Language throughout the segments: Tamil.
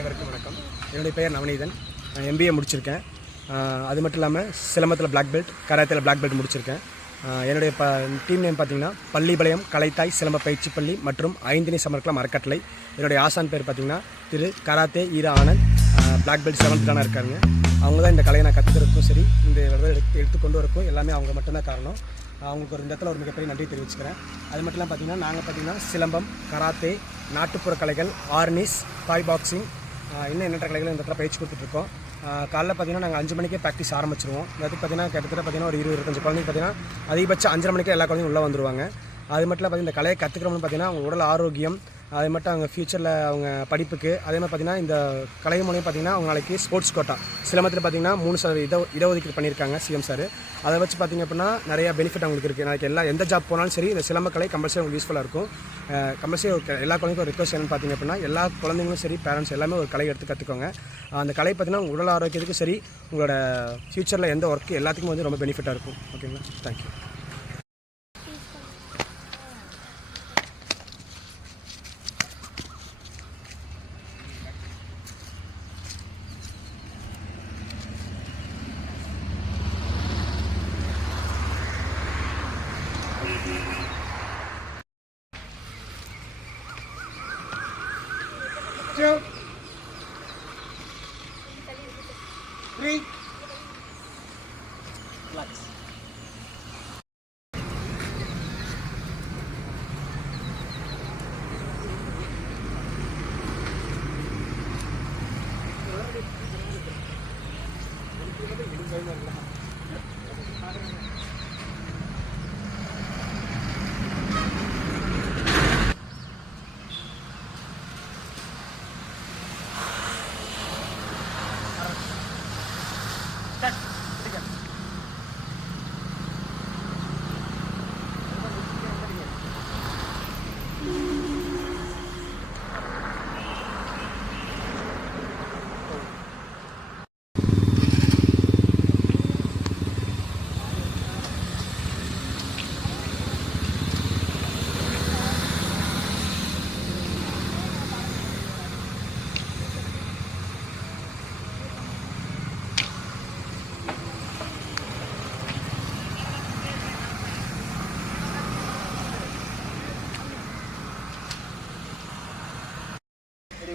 அனைவருக்கும் வணக்கம். என்னுடைய பெயர் நவநீதன். நான் எம்பிஏ முடிச்சிருக்கேன். அது மட்டும் இல்லாமல் சிலம்பத்தில் பிளாக் பெல்ட் கராத்தில் பிளாக் பெல்ட் முடிச்சிருக்கேன். என்னுடைய ப டீம் நேம் பார்த்தீங்கன்னா பள்ளிபாளையம் கலைத்தாய் சிலம்ப பயிற்சி பள்ளி மற்றும் ஐந்தினி சமர்க்கலாம் அறக்கட்டளை. என்னுடைய ஆசான் பேர் பார்த்தீங்கன்னா திரு கராத்தே ஈரா ஆனந்த். பிளாக் பெல்ட் செவன்த் இருக்காங்க இருக்காருங்க. அவங்க தான் இந்த கலையை நான் கற்றுக்கிறதுக்கும் சரி இந்த விரதம் எடுத்து எடுத்துக்கொண்டு வரக்கும் எல்லாமே அவங்க மட்டும்தான் காரணம். அவங்களுக்கு ஒரு இந்த இடத்துல ஒரு மிகப்பெரிய நன்றி தெரிவிச்சுக்கிறேன். அது மட்டும் இல்லாமல் பார்த்தீங்கன்னா நாங்கள் பார்த்தீங்கன்னா சிலம்பம் கராத்தே நாட்டுப்புற கலைகள் ஆர்னிஸ் தாய் பாக்ஸிங் இன்னும் எண்ணற்ற கலைகளும் இந்த இடத்துல பயிற்சி கொடுத்துட்ருக்கோம். காலையில் காலைல பார்த்தீங்கன்னா நாங்கள் அஞ்சு மணிக்கே ப்ராக்டிஸ் ஆரம்பிச்சிருவோம். அது பார்த்தீங்கன்னா கிட்டத்தட்ட பார்த்தீங்கன்னா ஒரு இருபது இருபத்தஞ்சு குழந்தைங்க பார்த்தீங்கன்னா அதிகபட்சம் அஞ்சரை மணிக்கே எல்லா குழந்தையும் உள்ளே வந்துருவாங்க. அது மட்டும் இல்லை பார்த்தீங்கன்னா இந்த கலையை கற்றுக்கிறோம்னு பார்த்தீங்கன்னா அவங்க உடல் ஆரோக்கியம் அதே மட்டும் அவங்க ஃப்யூச்சரில் அவங்க படிப்புக்கு. அதே மாதிரி பார்த்தீங்கன்னா இந்த கலை மூலியம் பார்த்தீங்கன்னா அவங்க நாளைக்கு ஸ்போர்ட்ஸ் கோட்டா சிலம்பத்தில் பார்த்தீங்கன்னா மூணு சதவீத இட இடஒதுக்கீடு பண்ணியிருக்காங்க சிஎம் சார் அதை வச்சு பார்த்தீங்க அப்படின்னா நிறைய பெனிஃபிட் அவங்களுக்கு இருக்குது நாளைக்கு எல்லா எந்த ஜாப் போனாலும் சரி இந்த சிலம்ப கலை கம்பல்சரி அவங்களுக்கு யூஸ்ஃபுல்லாக இருக்கும். கம்பல்சரி ஒரு எல்லா குழந்தைக்கும் ஒரு ரிக்வஸ்ட் என்னன்னு பார்த்தீங்க அப்படின்னா எல்லா குழந்தைங்களும் சரி பேரண்ட்ஸ் எல்லாமே ஒரு கலை எடுத்து கற்றுக்கோங்க அந்த கலை பார்த்தீங்கன்னா உங்கள் உடல் ஆரோக்கியத்துக்கும் சரி உங்களோட ஃப்யூச்சரில் எந்த ஒர்க்கு எல்லாத்துக்கும் வந்து ரொம்ப பெனிஃபிட்டாக இருக்கும். ஓகேங்களா thank you two, three.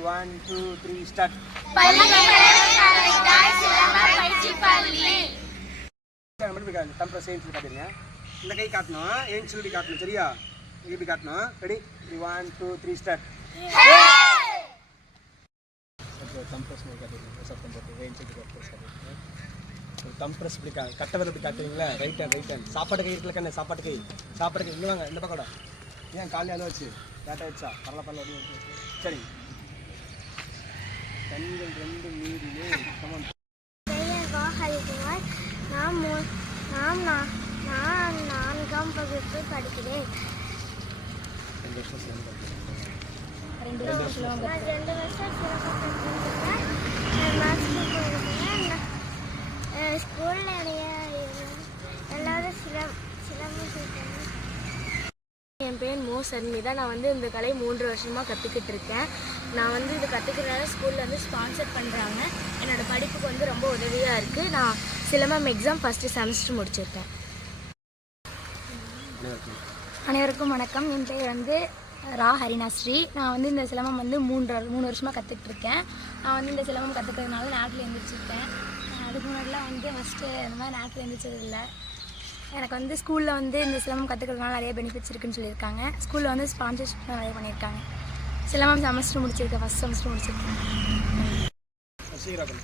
Ready, one, two, three, start. Sir, மட்டும் இப்படி காட்டுங்க. தம்பரை சேர்ந்து காட்டுறீங்க இந்த கை காட்டணும் ஏன் சொல்லி காட்டணும் சரியா? இப்படி காட்டணும்? Ready one two three start தம்ப்ரஸ் மாதிரி காட்டுறீங்க சத்தம் போட்டு ஏன் சொல்லி காட்டுறேன் ஒரு தம்ப்ரஸ் இப்படி கா கட்டவர் இப்படி காட்டுறீங்களா ரைட் ஹேண்ட் ரைட் ஹேண்ட் சாப்பாடு கை இருக்குல்ல கண்ணு சாப்பாட்டு கை சாப்பாடு கை இங்கே வாங்க இந்த பக்கம் ஏன் காலையில் அதை வச்சு லேட்டாக வச்சா பரல பரல ஒடி சரி கண்கள் ரெண்டு கமன் பெயர் வா ஹரிகுமார் நான் நான்காம் வகுப்பு படிக்கிறேன். ரெண்டு வருஷம் ரெண்டு வருஷம் ஸ்கூலில் நிறைய எல்லாரும் சிலம் சொல்லிட்டாங்க என் பேர் மோ சர்மிதா நான் வந்து இந்த கலை மூன்று வருஷமாக கற்றுக்கிட்டு இருக்கேன். நான் வந்து இது கற்றுக்கிறனால ஸ்கூலில் வந்து ஸ்பான்சர் பண்ணுறாங்க என்னோடய படிப்புக்கு வந்து ரொம்ப உதவியாக இருக்குது நான் சிலம்பம் எக்ஸாம் ஃபஸ்ட்டு செமஸ்டர் முடிச்சிருக்கேன். அனைவருக்கும் வணக்கம். என் பேர் வந்து ரா ஹரிணாஸ்ரீ. நான் வந்து இந்த சிலம்பம் வந்து மூன்று மூணு வருஷமாக கற்றுக்கிட்டு இருக்கேன். நான் வந்து இந்த சிலம்பம் கற்றுக்கிறதுனால நாட்டில் எழுந்திரிச்சிருக்கேன் அதுக்கு முன்னாடிலாம் வந்து ஃபஸ்ட்டு இந்த மாதிரி நாட்டில் எழுந்திரிச்சது இல்லை. எனக்கு வந்து ஸ்கூலில் வந்து இந்த சிலம்பம் கற்றுக்கிறதுனால நிறைய பெனிஃபிட்ஸ் இருக்குன்னு சொல்லியிருக்காங்க. ஸ்கூலில் வந்து ஸ்பான்சர்ஷிப் நிறைய பண்ணியிருக்காங்க. சிலம்பம் செமஸ்டர் முடிச்சிருக்கேன் ஃபஸ்ட் செமஸ்டர் முடிச்சிருக்கேன் சீக்கிரம்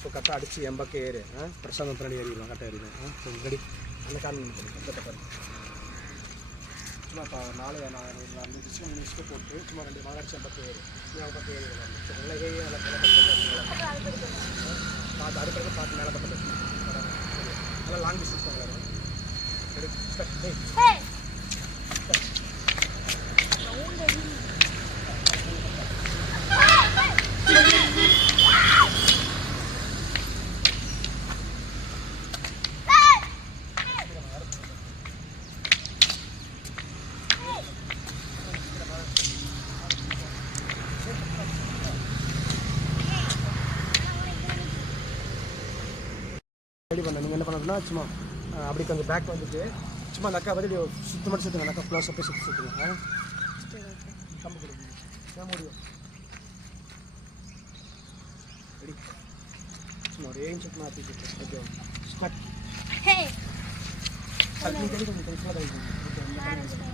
ஸோ கரெக்டாக அடிச்சு எம்பக்க ஏறு. ஆ? பிரசாதம் பின்னாடி ஏறிடுவோம் கரெக்டாக ஏறிடுவேன் ஆ? ஸோ ரெடி அந்த காரணம் சும்மா இப்போ நாலு நான் அந்த டிஸ்கோ முடிச்சுட்டு போட்டு சும்மா ரெண்டு மாதாட்சி எம்பக்க ஏறு. நீ பக்கம் ஏறி நல்லா ஏறி நல்லா பார்த்து அடுக்கிறது பார்த்து மேலே பக்கம் లాంగ్ డిస్టెన్స్ గారు வரும் ரெடி ஸ்டார்ட் ஏய் நீங்கள் என்ன பண்ணணும்னா சும்மா அஹ், அப்படி கொஞ்சம் பேக் வந்துட்டு சும்மா அந்த அக்கா பற்றி சுற்றி மட்டும் சுற்றுங்க அந்த அக்கா க்ளோஸ் அப்படி சுற்றி சுற்றுங்க ஆ கம்பு கொடுங்க ஏன் முடியும் ரெடி சும்மா ஒரு ஏழு சுற்றி மாற்றி சுற்று ஓகே ஸ்டார்ட் ஹே அது நீங்கள் கொஞ்சம் கொஞ்சம் ஃபுல்லாக கழிக்கணும் ஓகே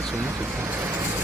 这什么情